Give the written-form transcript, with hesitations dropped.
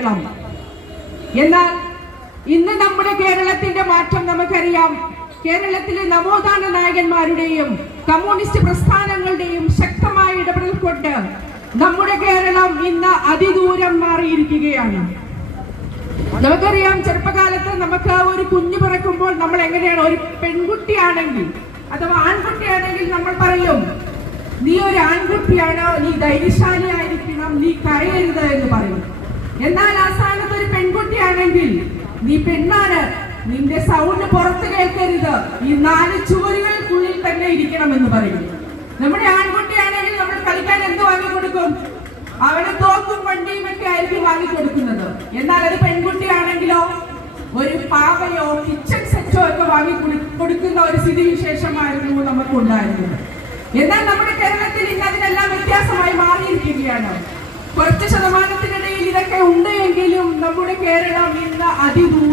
കേരളം. എന്നാൽ ഇന്ന് നമ്മുടെ കേരളത്തിന്റെ മാറ്റം നമുക്കറിയാം. കേരളത്തിലെ നവോത്ഥാന നായകന്മാരുടെയും കമ്മ്യൂണിസ്റ്റ് പ്രസ്ഥാനങ്ങളുടെയും ശക്തമായ ഇടപെടൽ കൊണ്ട് നമ്മുടെ കേരളം ഇന്ന് അതിദൂരം മാറിയിരിക്കുകയാണ്. നമുക്കറിയാം, ചെറുപ്പകാലത്ത് നമുക്ക് ഒരു കുഞ്ഞു പിറക്കുമ്പോൾ നമ്മൾ എങ്ങനെയാണ്, ഒരു പെൺകുട്ടിയാണെങ്കിൽ അഥവാ ആൺകുട്ടിയാണെങ്കിൽ നമ്മൾ പറയും, നീ ഒരു ആൺകുട്ടിയാണ്, നീ ധൈര്യശാലിയായിരിക്കണം, നീ കരയരുത് എന്ന് പറയും. എന്നാൽ ആ സ്ഥാനത്ത് ഒരു പെൺകുട്ടിയാണെങ്കിൽ നീ പെണ്ണാണ്, നിന്റെ സൗണ്ട് പുറത്ത് കേൾക്കരുത്, ഈ 4 ചുവരുകൾക്കുള്ളിൽ തന്നെ ഇരിക്കണം എന്ന് പറയും. നമ്മുടെ ആൺകുട്ടിയാണെങ്കിൽ നമ്മൾ കളിക്കാൻ എന്ത് വാങ്ങിക്കൊടുക്കും? അവന് തോക്കും വണ്ടിയും ഒക്കെ ആയിരിക്കും വാങ്ങിക്കൊടുക്കുന്നത്. എന്നാൽ ഒരു പെൺകുട്ടിയാണെങ്കിലോ ഒരു പാവയോ കിച്ചൺ സെറ്റോ ഒക്കെ വാങ്ങി കൊടുക്കുന്ന ഒരു സ്ഥിതിവിശേഷമായിരുന്നു നമുക്ക് ഉണ്ടായിരുന്നത്. എന്നാൽ നമ്മുടെ കേരളത്തിൽ ഇന്ന് അതിനെല്ലാം വ്യത്യാസമായി മാറിയിരിക്കുകയാണ്. കുറച്ച് ശതമാനത്തിനിടയിൽ ഇതൊക്കെ ഉണ്ട് എങ്കിലും നമ്മുടെ കേരളം ഇന്ന് അതിദൂരം